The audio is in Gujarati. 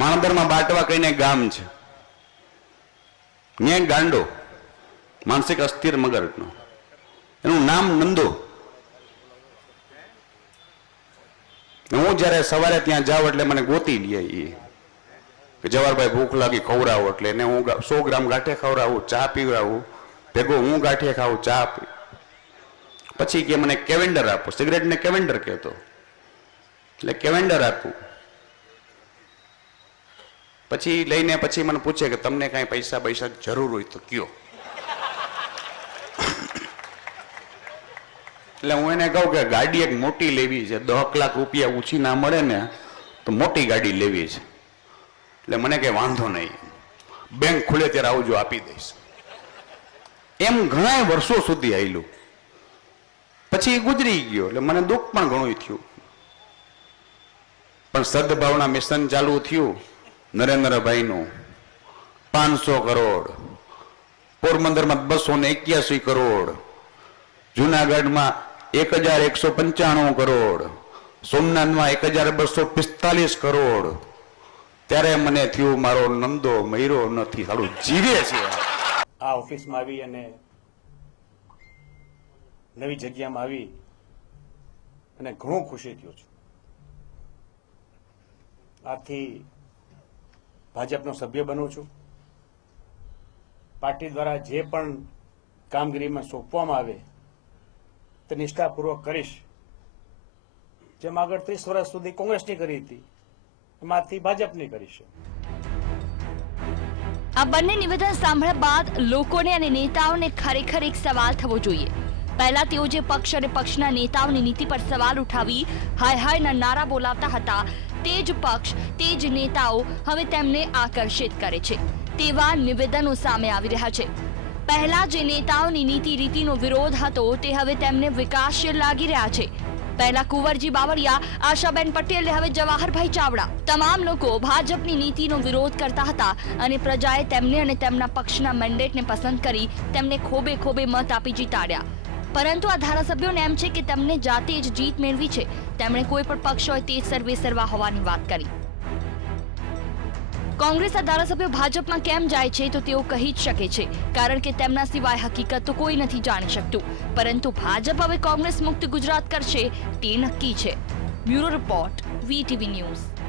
માણદરમાં બાટવા કહીને ગામ છે. ન્યાય ગાંડો, માનસિક અસ્થિર મગરનો. એનું નામ નંદો. હું જ્યારે સવારે ત્યાં જાઉં એટલે મને ગોતી લે એ કે જવારભાઈ ભૂખ લાગી, ખવડાવો એટલે. એને હું સો ગ્રામ ગાંઠે ખવડાવું, ચા પીવડાવું. ભેગો હું ગાંઠે ખાવું ચા પી. પછી કે મને કેવેન્ડર આપો. સિગરેટને કેવેન્ડર કહેતો. એટલે કેવેન્ડર આપું. પછી લઈને પછી મને પૂછે કે તમને કાંઈ પૈસા પૈસા જરૂર હોય તો કયો. એટલે હું એને કહું કે ગાડી એક મોટી લેવી છે, દસ લાખ રૂપિયા ઊંચી ના મળે ને, તો મોટી ગાડી લેવી છે. એટલે મને કંઈ વાંધો નહીં. બેંક ખુલે ત્યારે આવજો આપી દઈશ. એમ ઘણા વર્ષો સુધી આવેલું પછી ગુજરી ગયો, એટલે મને દુઃખ પણ ઘણું થયું. પણ સદભાવના મિશન ચાલુ થયું. નરેન્દ્રભાઈનું પાંચસો કરોડ, પોરબંદરમાં બસો ને એક્યાસી કરોડ, જુનાગઢમાં એક હજાર એકસો પંચાણું કરોડ, સોમનાથમાં એક હજાર બસો પિસ્તાલીસ કરોડ. ત્યારે મને થયું મારો નંદો મયરો નથી સારું જીવે છે. આ ઓફિસમાં આવી અને નવી જગ્યામાં આવી અને ઘણું ખુશી થયો છું. આથી ભાજપનો સભ્ય બનું છું. પાર્ટી દ્વારા જે પણ કામગીરીમાં સોંપવામાં આવે, તે નિષ્ઠાપૂર્વક કરીશ. જેમ આગળ ત્રીસ વર્ષ સુધી કોંગ્રેસની કરી હતી એમાંથી ભાજપની કરીશ આ બંને નિવેદન સાંભળ્યા બાદ લોકોને અને નેતાઓને ખરેખર એક સવાલ થવો જોઈએ. પહેલા તેઓ જે પક્ષ અને પક્ષના નેતાઓની નીતિ પર સવાલ ઉઠાવી, હાય હાયના નારા બોલાવતા હતા, તે જ પક્ષ, તે જ નેતાઓ હવે તેમને આકર્ષિત કરે છે. તેવા નિવેદનો સામે આવી રહ્યા છે. પહેલા જે નેતાઓની નીતિ રીતિનો વિરોધ હતો, તે હવે તેમને વિકાસશીલ લાગી રહ્યા છે. પહેલા કુંવરજી બાવળિયા, આશાબેન પટેલ, હવે જવાહરભાઈ ચાવડા તમામ લોકો ભાજપની નીતિનો વિરોધ કરતા હતા અને પ્રજાએ તેમને અને તેમના પક્ષના મેન્ડેટને પસંદ કરી તેમને ખોબે ખોબે મત આપી જીતાડ્યા. પરંતુ આ ધારાસભ્યોને એમ છે કે તેમણે જાતે જ જીત મેળવી છે. તેમણે કોઈ પણ પક્ષ હોય તે જ સર્વે સર્વા હોવાની વાત કરી. કોંગ્રેસના ધારાસભ્યો ભાજપમાં કેમ જાય છે તો તેઓ કહી જ શકે છે. કારણ કે તેમના સિવાય હકીકત તો કોઈ નથી જાણી શકતું. પરંતુ ભાજપ હવે કોંગ્રેસ મુક્ત ગુજરાત કરશે તે નક્કી છે. Bureau report VTV news.